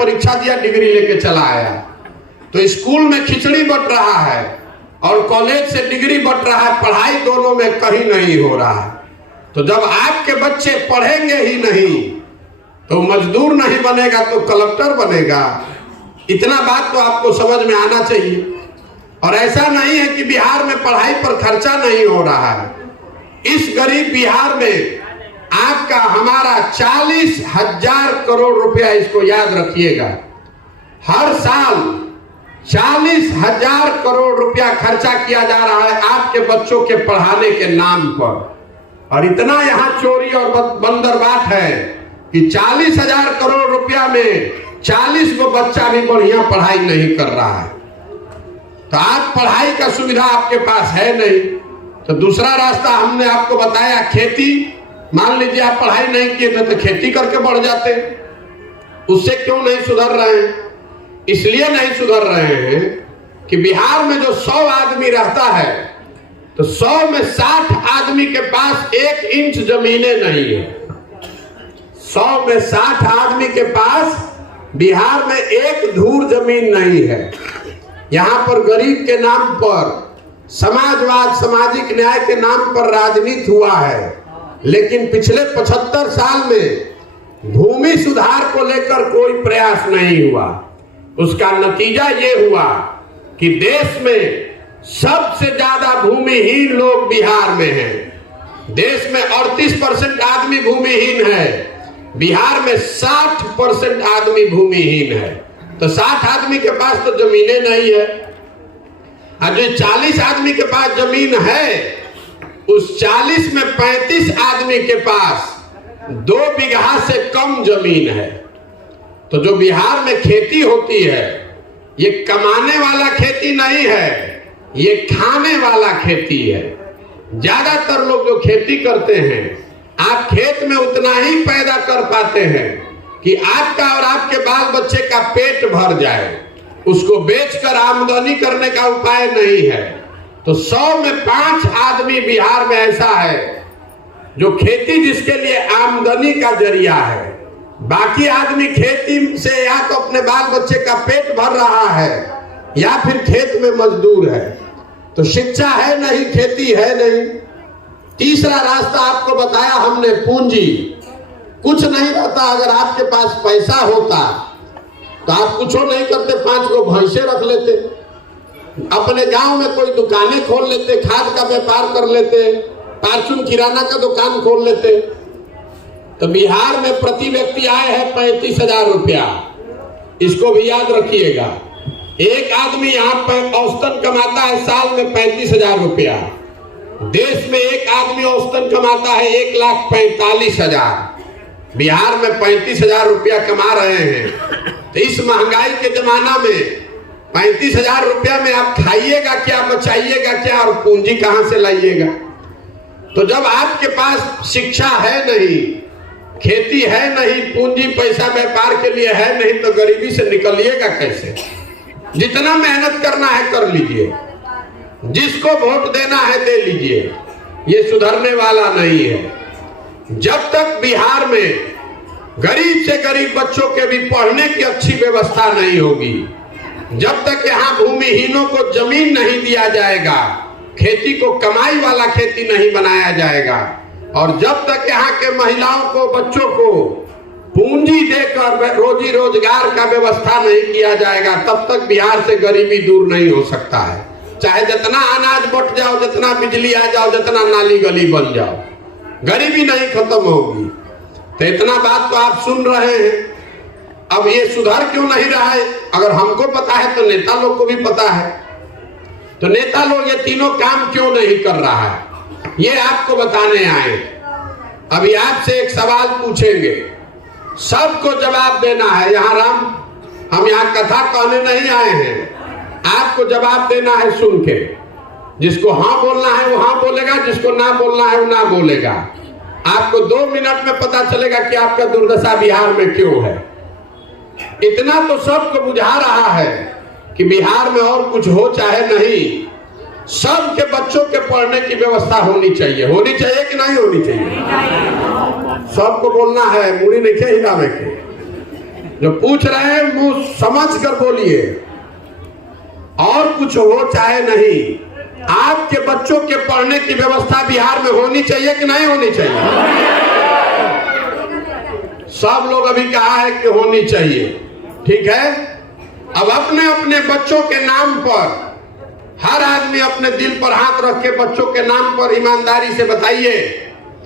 परीक्षा दिया, डिग्री लेके चला आया। तो स्कूल में खिचड़ी बट रहा है और कॉलेज से डिग्री बट रहा है, पढ़ाई दोनों में कहीं नहीं हो रहा है। तो जब आपके बच्चे पढ़ेंगे ही नहीं तो मजदूर नहीं बनेगा तो कलेक्टर बनेगा। इतना बात तो आपको समझ में आना चाहिए। और ऐसा नहीं है कि बिहार में पढ़ाई पर खर्चा नहीं हो रहा है। इस गरीब बिहार में आपका हमारा 40,000 करोड़ रुपया, इसको याद रखिएगा, हर साल 40,000 करोड़ रुपया खर्चा किया जा रहा है आपके बच्चों के पढ़ाने के नाम पर। और इतना यहाँ चोरी और बंदरबाट है कि 40,000 करोड़ रुपया में 40 को बच्चा भी बढ़िया पढ़ाई नहीं कर रहा है। तो आज पढ़ाई का सुविधा आपके पास है नहीं, तो दूसरा रास्ता हमने आपको बताया, खेती। मान लीजिए आप पढ़ाई नहीं किए थे तो खेती करके बढ़ जाते। उससे क्यों नहीं सुधर रहे हैं? इसलिए नहीं सुधर रहे हैं कि बिहार में जो 100 आदमी रहता है तो 100 में 60 आदमी के पास 1 इंच जमीनें नहीं है। 100 में 60 आदमी के पास बिहार में 1 धूर जमीन नहीं है। यहाँ पर गरीब के नाम पर, समाजवाद, सामाजिक न्याय के नाम पर राजनीति हुआ है, लेकिन पिछले 75 साल में भूमि सुधार को लेकर कोई प्रयास नहीं हुआ। उसका नतीजा ये हुआ कि देश में सबसे ज्यादा भूमिहीन लोग बिहार में हैं। देश में 38% आदमी भूमिहीन है, बिहार में 60% आदमी भूमिहीन है। तो 60 आदमी के पास तो जमीनें नहीं है, और जो 40 आदमी के पास जमीन है उस 40 में 35 आदमी के पास 2 बीघा से कम जमीन है। तो जो बिहार में खेती होती है ये कमाने वाला खेती नहीं है, ये खाने वाला खेती है। ज्यादातर लोग जो खेती करते हैं, आप खेत में उतना ही पैदा कर पाते हैं कि आपका और आपके बाल बच्चे का पेट भर जाए। उसको बेचकर आमदनी करने का उपाय नहीं है। तो 100 में 5 आदमी बिहार में ऐसा है जो खेती जिसके लिए आमदनी का जरिया है। बाकी आदमी खेती से या तो अपने बाल बच्चे का पेट भर रहा है या फिर खेत में मजदूर है। तो शिक्षा है नहीं, खेती है नहीं। तीसरा रास्ता आपको बताया हमने, पूंजी। कुछ नहीं रहता। अगर आपके पास पैसा होता तो आप कुछ नहीं करते, 5 को भैंसे रख लेते, अपने गांव में कोई दुकानें खोल लेते, खाद का व्यापार कर लेते, फार्चून किराना का दुकान खोल लेते। तो बिहार में प्रति व्यक्ति आय है 35,000 रुपया। इसको भी याद रखिएगा। एक आदमी यहाँ पर औसतन कमाता है साल में 35,000 रुपया। देश में एक आदमी औसतन कमाता है 1,45,000। बिहार में 35,000 रुपया कमा रहे हैं। तो इस महंगाई के जमाना में 35,000 रुपया में आप खाइएगा क्या, बचाइएगा क्या और पूंजी कहां से लाइएगा? तो जब आपके पास शिक्षा है नहीं, खेती है नहीं, पूंजी पैसा व्यापार के लिए है नहीं, तो गरीबी से निकलिएगा कैसे? जितना मेहनत करना है कर लीजिए, जिसको वोट देना है दे लीजिए, ये सुधरने वाला नहीं है। जब तक बिहार में गरीब से गरीब बच्चों के भी पढ़ने की अच्छी व्यवस्था नहीं होगी, जब तक यहाँ भूमिहीनों को जमीन नहीं दिया जाएगा, खेती को कमाई वाला खेती नहीं बनाया जाएगा, और जब तक यहाँ के महिलाओं को, बच्चों को पूंजी देकर रोजी रोजगार का व्यवस्था नहीं किया जाएगा, तब तक बिहार से गरीबी दूर नहीं हो सकता है। चाहे जितना अनाज बट जाओ, जितना बिजली आ जाओ, जितना नाली गली बन जाओ, गरीबी नहीं खत्म होगी। तो इतना बात तो आप सुन रहे हैं। अब ये सुधार क्यों नहीं रहा है? अगर हमको पता है तो नेता लोग को भी पता है। तो नेता लोग ये तीनों काम क्यों नहीं कर रहा है, ये आपको बताने आए। अभी आपसे एक सवाल पूछेंगे, सबको जवाब देना है। हम यहाँ कथा कहने नहीं आए हैं, आपको जवाब देना है सुन के। जिसको हाँ बोलना है वो हाँ बोलेगा, जिसको ना बोलना है वो ना बोलेगा। आपको 2 मिनट में पता चलेगा कि आपका दुर्दशा बिहार में क्यों है। इतना तो सबको बुझा रहा है कि बिहार में और कुछ हो चाहे नहीं, सबके बच्चों के पढ़ने की व्यवस्था होनी चाहिए। होनी चाहिए कि नहीं होनी चाहिए? सबको बोलना है, मुड़ी नहीं हिलावे के। जो पूछ रहे हैं मुंह समझ कर बोलिए, और कुछ हो चाहे नहीं, आपके बच्चों के पढ़ने की व्यवस्था बिहार में होनी चाहिए कि नहीं होनी चाहिए? सब लोग अभी कहा है कि होनी चाहिए, ठीक है। अब अपने अपने बच्चों के नाम पर हर आदमी अपने दिल पर हाथ रख के बच्चों के नाम पर ईमानदारी से बताइए,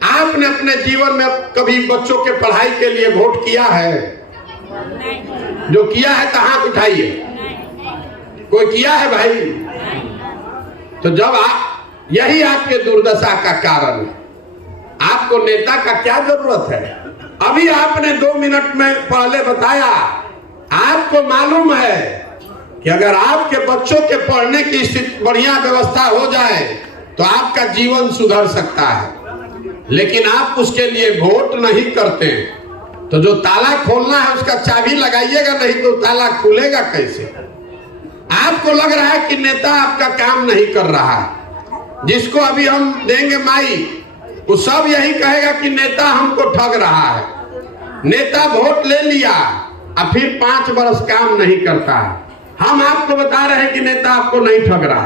आपने अपने जीवन में कभी बच्चों के पढ़ाई के लिए वोट किया है? जो किया है तो हाथ उठाइए। कोई किया है भाई? तो जब आप, यही आपके दुर्दशा का कारण है। आपको नेता का क्या जरूरत है? अभी आपने 2 मिनट में पहले बताया, आपको मालूम है कि अगर आपके बच्चों के पढ़ने की स्थिति बढ़िया व्यवस्था हो जाए तो आपका जीवन सुधर सकता है, लेकिन आप उसके लिए वोट नहीं करते। तो जो ताला खोलना है उसका चाबी लगाइएगा, नहीं तो ताला खुलेगा कैसे? आपको लग रहा है कि नेता आपका काम नहीं कर रहा है। जिसको अभी हम देंगे माइक, वो सब यही कहेगा कि नेता हमको ठग रहा है। नेता वोट ले लिया और फिर 5 वर्ष काम नहीं करता है। हम आपको बता रहे हैं कि नेता आपको नहीं ठग रहा।